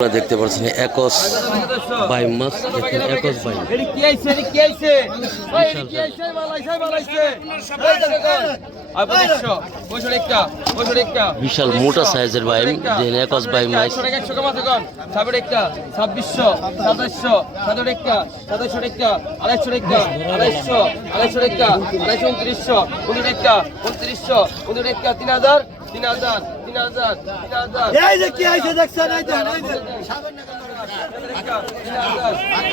আপনারা দেখতে পাচ্ছেন একস বাই মাছ দেখেন একস বাই বিশাল মোটা সাইজের বাই দেন একস বাই মাছ। 100 টাকা 100 টাকা মাথা কোন সাবের একটা 2600 2700 সাদের একটা 2700 টাকা 250 টাকা 250 250 টাকা 229 29 টাকা 2900 29 টাকা 3000 3000 3000 3000 এই যে কি আইছে দেখছেন, এই দেন এই দেন একত্রিশশো টাকা দেন একত্রিশশো টাকা বিক্রি করা হলো মাছ কত কত কত বাই মাছ বাইশ দেখুন কত টাকা আর বাঘে আটশোশো বাঘে সাতশো রেখা বাঘে সাতশো রেখা বাঘে সাতশো রেখা বাঘে সাতশো পঞ্চাশ বাঘে আটশোশো রেখা বাঘে আটশো রেখা বাঘে আটশোশো বাঘে আটশো রেখা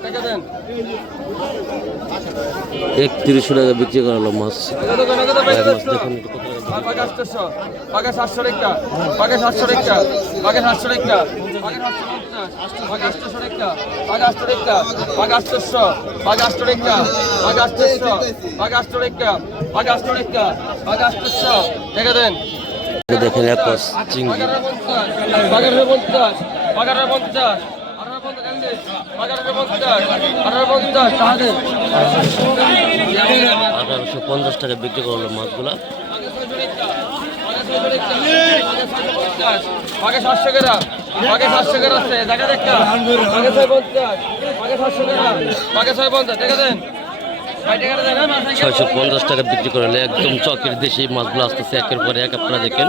বাঘে আটশোশো বাঘে আটশোশো দেখে দেন এটা দেখেন একস চিংড়ি বাঘের পঞ্চাশ পঞ্চাশ পঞ্চাশ আঠারোশো পঞ্চাশ টাকা বিক্রি করা হলো মাছগুলা ছয়শো পঞ্চাশ টাকা বিক্রি করা হলো একদম চকের দেশি মাছগুলো আসতেছে একের পর এক আপনারা দেখেন।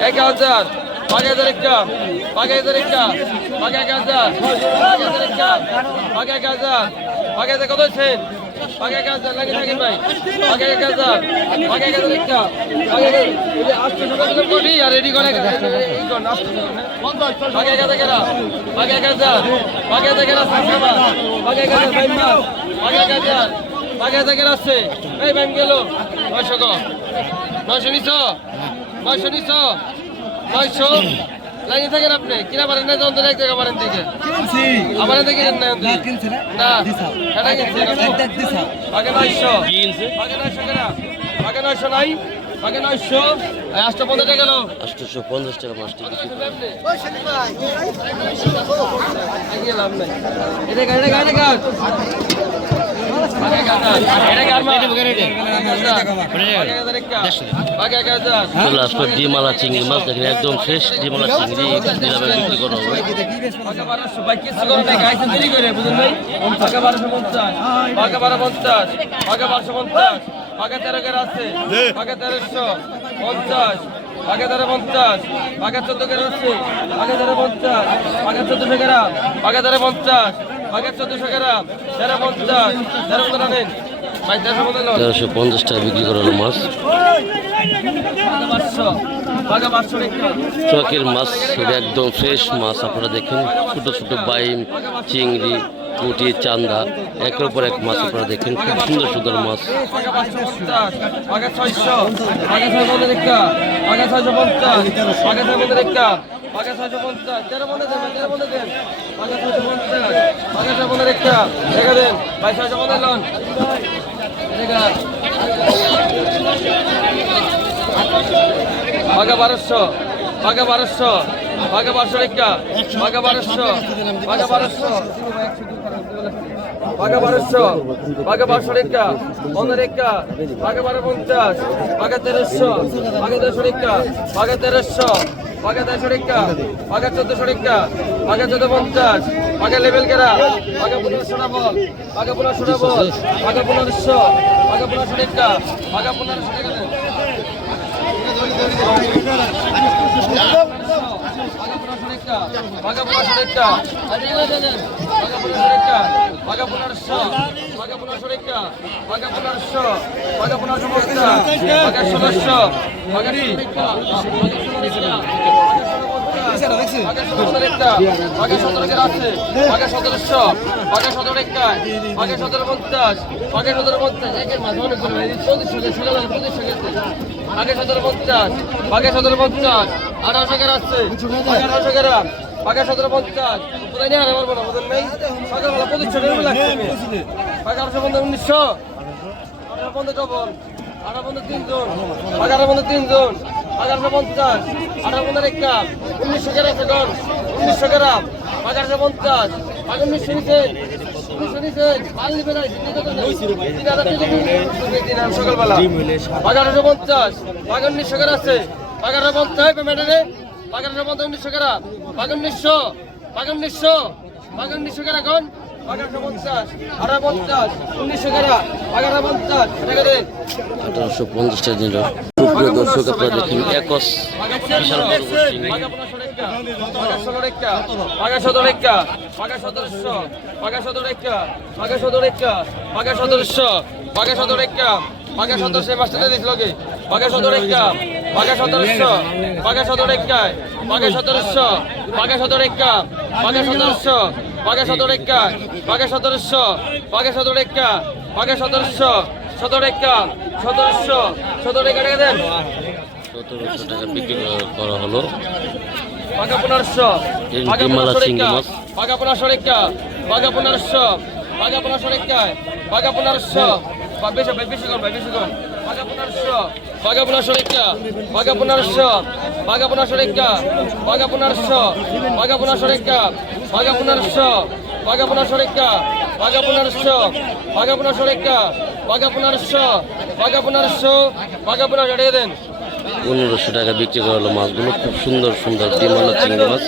এক হাজার আগে একটা আগে একটা আগে হাজার আগে এক আগে কত ছেন এক হাজার লাগে থাকেন ভাই? আগে আগে এক হাজার একটা যে আটশো টাকা দিলাম কোটি আর রেডি করে কর? আগে হাজার কেনা আগে হাজার আগে এক হাজার আগে এক হাজার ভাই এক হাজার আগে এক হাজার কেনা আছে এই ভাই গেল। নয়শো কম নয়শো নিছো? নয়শো নিছো? নয়শো? লাইনে থাকেন আপনি। কিনা পারেন না তখন এক জায়গা পারেন দিকে কিনছি। আমার দিকে না না কিনছে এটা কিনছে আগে নয়শো। আগে নয়শো কেনা। আগে নয়শো নাই। আগে নয়শো। আটশো পঞ্চাশ টাকা গেল। আটশোশো পঞ্চাশ টাকা মাছটি গেলাম নাই এটা গাড়ি গাড়ি গাড়ি চলে ডিমালা চিংড়ি মাছ দেখেন একদম ফ্রেশ ডিমালা চিংড়ি নিলামে বিক্রি করা হবে আগে তেরো পঞ্চাশ আগে চোদ্দ কেরা আছে আগে তেরো পঞ্চাশ আগে চোদ্দশো কেরা আগে তেরো পঞ্চাশ আগে চোদ্দশো কেরা তেরো পঞ্চাশ তেরো পনেরো নেন তেরোশো পনেরো তেরোশো পঞ্চাশ টাকা বিক্রি করা মাছ। চকের মাছ এটা একদম ফ্রেশ মাছ আপনারা দেখেন। ছোট ছোট বাইম চিংড়ি পুঁটি চান্দা একের পর এক মাছ আপনারা দেখেন। খুব সুন্দর সুন্দর মাছ। ছয়শো ছয়শো পঞ্চাশ আগে ছয়শো পঞ্চাশ, তেরো পনেরো দেন, তেরো পনেরো দেন। আগে ছয়শো পঞ্চাশ আগে ছয় পনেরো রেখা রেখে দেন রেখা বারোশো আগে বারোশো আগে বারোশো রেখা আগে বারোশো আগে বারোশো। আগে বারোশো আগে বারোশো রেখা পনেরো রেখা আগে বারো পঞ্চাশ আগে তেরোশো আগে তেরোশো রেখা আগে তেরোশো। আগে তেরোশো রেখা আগে চোদ্দশো রেখা আগে চোদ্দ পঞ্চাশ আগে লেভেল কেরা? আগে পনেরোশো বল আগে পনেরোশো বল আগে পনেরোশো আগে পনেরোশো টাকা বাঘা পনেরোশো রেখা পঞ্চাশ বাঘা ষোলোশো বাঘা আগে সতেরো আছে আগে সতেরোশো আগে সতেরো রেখা আগে সতেরো পঞ্চাশ আগে সতেরো পঞ্চাশ। একের মাঝে অনেক করে পঁচিশশো ষোলো পঁচিশশো গেছে আগে সতেরো পঞ্চাশ আগে সতেরো পঞ্চাশ। আঠারোশো কেরা আছে আঠারোশো কেরা আগে সতেরো পঞ্চাশ। উনিশশো। আঠারো পনেরো ডবল আঠারো পনেরো তিনজন। এগারো পনেরো তিনজন। এগারোশো পঞ্চাশ আঠারো পনেরো একটা উনিশশো গ্রাম সেকন্ড উনিশশো গ্রাম এগারোশো পঞ্চাশ আগে উনিশশো উনিশশো তিন হাজার সকালবেলা। এগারোশো পঞ্চাশ আগে উনিশশো গ্রাম আছে। এগারোশো পঞ্চাশ পেমেন্টে এগারোশো পঞ্চাশ উনিশশো গ্রাম। আগে উনিশশো আগে উনিশশো আগে উনিশশো গ্রাম এখন। এগারোশো পঞ্চাশ আঠারো পঞ্চাশ উনিশশো গ্রাম এগারো পঞ্চাশ টাকা দেন আঠারোশো পঞ্চাশ টাকা দিল সুপ্রিয় দর্শক আপনারা দেখেন একস বিশাল বড় বড় চিংড়ি সতেরোশো সতেরো টাকা দেন। সতেরোশো টাকা বিক্রি করা- হলো। পাকা পনেরোশো পাকা পনেরোশো মাছ। পাকা পনেরোশো রেখা পাকা পনেরোশো পাকা পনেরোশো রেখা পাকা পনেরোশো। বেশি বেশি কর ভাই বেশি কর। পাকা পনেরোশো পাকা পনেরোশো রেখা পাকা পনেরোশো পাকা পনেরোশো রেখা পাকা পনেরোশো পাকা পনেরোশো রেখা পাকা পনেরোশো পাকা পনেরোশো রেখা পাকা পনেরোশো পাকা পনেরোশো রেখা পনেরোশো টাকা বিক্রি করা হলো মাছগুলো। খুব সুন্দর সুন্দর ডিম চিংড়ি মাছ।